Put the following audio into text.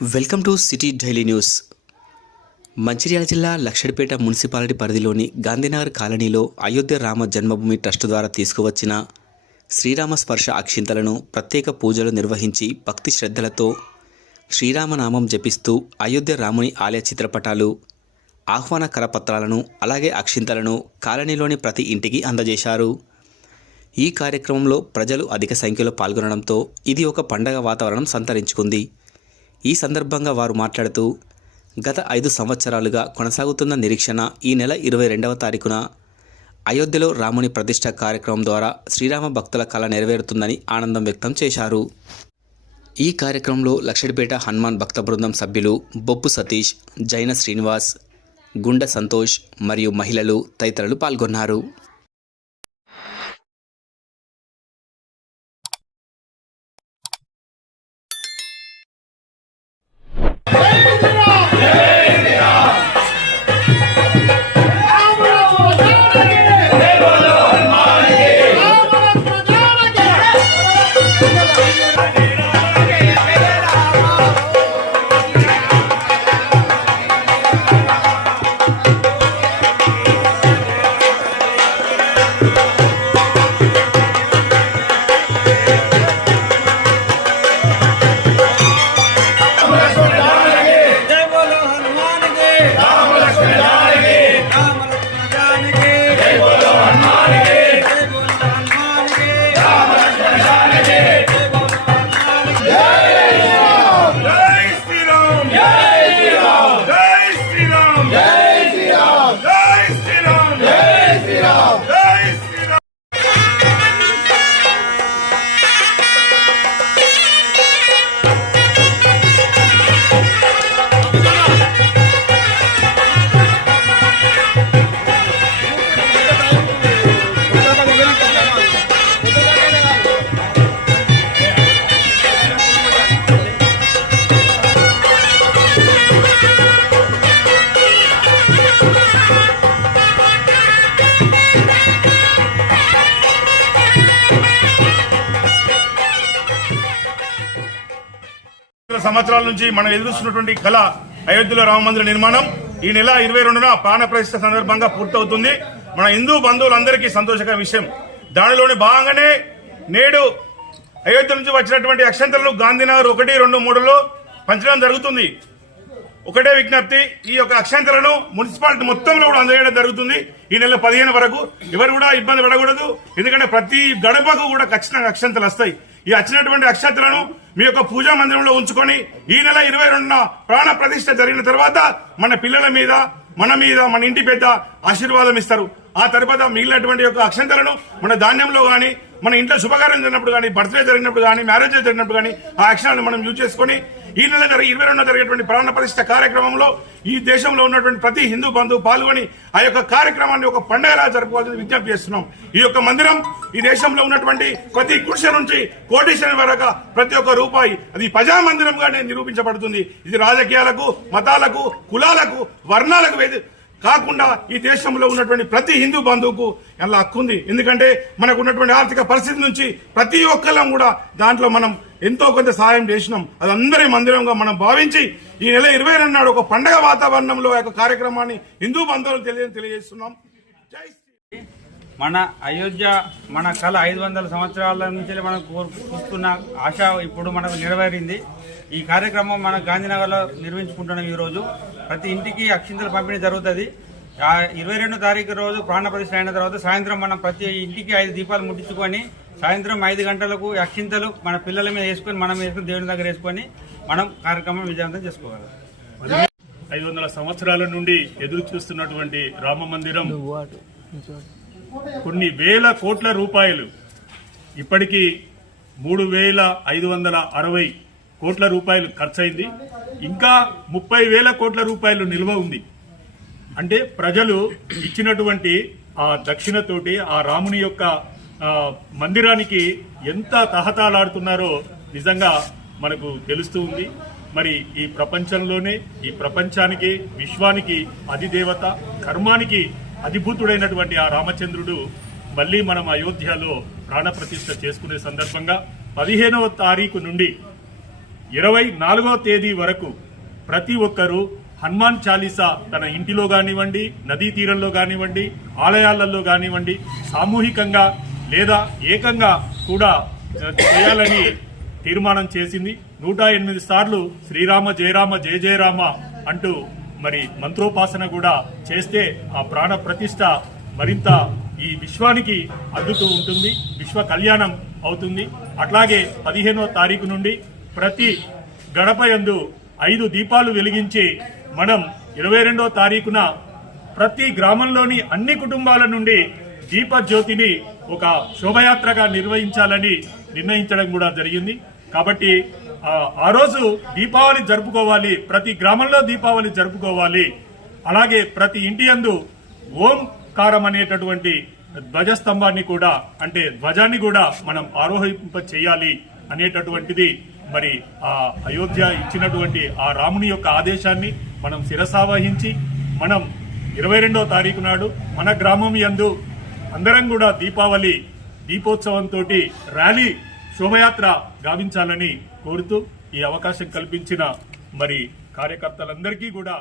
Welcome to city daily news. Mancherial జిల్లా Luxettipet municipality పరిధిలోని గాంధీనగర్ కాలనీలో అయోధ్య రామ జన్మభూమి ట్రస్ట్ ద్వారా తీసుకువచ్చిన శ్రీరామ స్పర్శ అక్షింతలను ప్రత్యేక పూజలు నిర్వహించి భక్తి శ్రద్ధలతో శ్రీరామనామం జపిస్తూ అయోధ్య రాముని ఆలయ చిత్రపటాలు ఆహ్వాన కరపత్రాలను అలాగే అక్షింతలను కాలనీలోని ప్రతి ఇంటికి అందజేశారు. ఈ కార్యక్రమంలో ప్రజలు అధిక సంఖ్యలో పాల్గొనడంతో ఇది ఒక పండగ వాతావరణం సంతరించుకుంది. ఈ సందర్భంగా వారు మాట్లాడుతూ గత ఐదు సంవత్సరాలుగా కొనసాగుతున్న నిరీక్షణ ఈ నెల ఇరవై రెండవ తారీఖున అయోధ్యలో రాముని ప్రతిష్ట కార్యక్రమం ద్వారా శ్రీరామ భక్తుల కళ నెరవేరుతుందని ఆనందం వ్యక్తం చేశారు. ఈ కార్యక్రమంలో లక్షడిపేట హనుమాన్ భక్త బృందం సభ్యులు బొప్పు సతీష్ జైన శ్రీనివాస్ గుండె సంతోష్ మరియు మహిళలు తదితరులు పాల్గొన్నారు. సంవత్సరాల నుంచి మనం ఎదురుస్తున్నటువంటి కళ అయోధ్యలో రామ మందిర నిర్మాణం ఈ నెల ఇరవై రెండున ప్రాణ ప్రతిష్ట సందర్భంగా పూర్తవుతుంది. మన హిందూ బంధువులందరికీ సంతోషకర విషయం. దానిలోని భాగంగానే నేడు అయోధ్య నుంచి వచ్చినటువంటి అక్షంతలను గాంధీనగర్ ఒకటి రెండు మూడులో పంచడం జరుగుతుంది. ఒకటే విజ్ఞప్తి ఈ యొక్క అక్షంతలను మున్సిపాలిటీ మొత్తంలో కూడా అందజేయడం జరుగుతుంది. ఈ నెల పదిహేను వరకు ఎవరు కూడా ఇబ్బంది పడకూడదు. ఎందుకంటే ప్రతి గడపకు కూడా ఖచ్చితంగా అక్షంతలు వస్తాయి. ఈ వచ్చినటువంటి అక్షంతలను మీ యొక్క పూజా మందిరంలో ఉంచుకొని ఈ నెల ఇరవై రెండున ప్రాణ ప్రతిష్ట జరిగిన తర్వాత మన పిల్లల మీద మన మీద మన ఇంటి పెద్ద ఆశీర్వాదం ఇస్తారు. ఆ తర్వాత మిగిలినటువంటి యొక్క అక్షంతలను మన ధాన్యంలో గాని మన ఇంట్లో శుభకార్యం జరిగినప్పుడు కానీ బర్త్డే జరిగినప్పుడు కానీ మ్యారేజ్ జరిగినప్పుడు కానీ ఆ అక్షరాలను మనం యూజ్ చేసుకొని ఈ నెల ఇరవై రెండున జరిగేటువంటి ప్రాణ ప్రతిష్ఠ కార్యక్రమంలో ఈ దేశంలో ఉన్నటువంటి ప్రతి హిందూ బంధువు పాల్గొని ఆ యొక్క కార్యక్రమాన్ని ఒక పండగలా జరుపుకోవాలని విజ్ఞప్తి చేస్తున్నాం. ఈ యొక్క మందిరం ఈ దేశంలో ఉన్నటువంటి ప్రతి కృషి నుంచి కోటేశ్వర వరకు ప్రతి ఒక్క రూపాయి అది ప్రజా మందిరంగానే నిరూపించబడుతుంది. ఇది రాజకీయాలకు మతాలకు కులాలకు వర్ణాలకు వేది కాకుండా ఈ దేశంలో ఉన్నటువంటి ప్రతి హిందూ బంధువుకు ఎలా హక్కు ఉంది ఎందుకంటే మనకు ఉన్నటువంటి ఆర్థిక పరిస్థితి నుంచి ప్రతి ఒక్కళ్ళం కూడా దాంట్లో మనం ఎంతో కొంత సహాయం చేసినాం. అది అందరి మందిరంగా మనం భావించి ఈ నెల ఇరవై రెండు నాడు ఒక పండగ వాతావరణంలో ఒక కార్యక్రమాన్ని హిందూ బంధువులు తెలియ తెలియజేస్తున్నాం. జై శ్రీ మన అయోధ్య మన కళ ఐదు వందల సంవత్సరాల నుంచి మనం కోరు- చూస్తున్న ఆశ ఇప్పుడు మనకు నెరవేరింది. ఈ కార్యక్రమం మన గాంధీనగర్లో నిర్వహించుకుంటున్నాం ఈ రోజు ప్రతి ఇంటికి అక్షింతలు పంపిణీ జరుగుతుంది. ఆ ఇరవై రెండు తారీఖు రోజు ప్రాణ ప్రతిష్ఠ అయిన తర్వాత సాయంత్రం మనం ప్రతి ఇంటికి ఐదు దీపాలు ముట్టించుకొని సాయంత్రం ఐదు గంటలకు అక్షింతలు మన పిల్లల మీద వేసుకొని మనం వేసుకొని దేవుని దగ్గర వేసుకొని మనం కార్యక్రమం విజయవంతం చేసుకోగలం ఐదు వందల సంవత్సరాల నుండి ఎదురు చూస్తున్నటువంటి రామ మందిరం కొన్ని వేల కోట్ల రూపాయలు. ఇప్పటికీ మూడు వేల ఐదు వందల అరవై కోట్ల రూపాయలు ఖర్చయింది. ఇంకా ముప్పై వేల కోట్ల రూపాయలు నిల్వ ఉంది. అంటే ప్రజలు ఇచ్చినటువంటి ఆ దక్షిణతోటి ఆ రాముని యొక్క మందిరానికి ఎంత తహతాలాడుతున్నారో నిజంగా మనకు తెలుస్తూ ఉంది. మరి ఈ ప్రపంచంలోనే ఈ ప్రపంచానికి విశ్వానికి అధిదేవత కర్మానికి అధిభూతుడైనటువంటి ఆ రామచంద్రుడు మళ్ళీ మనం అయోధ్యలో ప్రాణప్రతిష్ఠ చేసుకునే సందర్భంగా పదిహేనవ తారీఖు నుండి ఇరవై నాలుగవ తేదీ వరకు ప్రతి ఒక్కరూ హనుమాన్ చాలీసా తన ఇంటిలో కానివ్వండి నదీ తీరంలో కానివ్వండి ఆలయాలలో కానివ్వండి సామూహికంగా లేదా ఏకంగా కూడా చేయాలని తీర్మానం చేసింది. నూట ఎనిమిది సార్లు శ్రీరామ జయరామ జయ జయరామ అంటూ మరి మంత్రోపాసన కూడా చేస్తే ఆ ప్రాణ ప్రతిష్ట మరింత ఈ విశ్వానికి అద్దుతూ ఉంటుంది విశ్వ కళ్యాణం అవుతుంది. అట్లాగే పదిహేనో తారీఖు నుండి ప్రతి గడపయందు ఐదు దీపాలు వెలిగించి మనం ఇరవై రెండో తారీఖున ప్రతి గ్రామంలోని అన్ని కుటుంబాల నుండి దీప జ్యోతిని ఒక శోభయాత్రగా నిర్వహించాలని నిర్ణయించడం కూడా జరిగింది. కాబట్టి ఆ, రోజు దీపావళి జరుపుకోవాలి ప్రతి గ్రామంలో దీపావళి జరుపుకోవాలి. అలాగే ప్రతి ఇంటి యందు ఓంకారం అనేటటువంటి ధ్వజస్తంభాన్ని కూడా అంటే ధ్వజాన్ని కూడా మనం ఆరోహింప చేయాలి అనేటటువంటిది మరి ఆ అయోధ్య ఇచ్చినటువంటి ఆ రాముని యొక్క ఆదేశాన్ని మనం శిరసావహించి మనం ఇరవై రెండో తారీఖు నాడు మన గ్రామం యందు అందరం కూడా దీపావళి దీపోత్సవంతో ర్యాలీ శోభయాత్ర గావించాలని కోరుతూ ఈ అవకాశం కల్పించిన మరి కార్యకర్తలందరికీ కూడా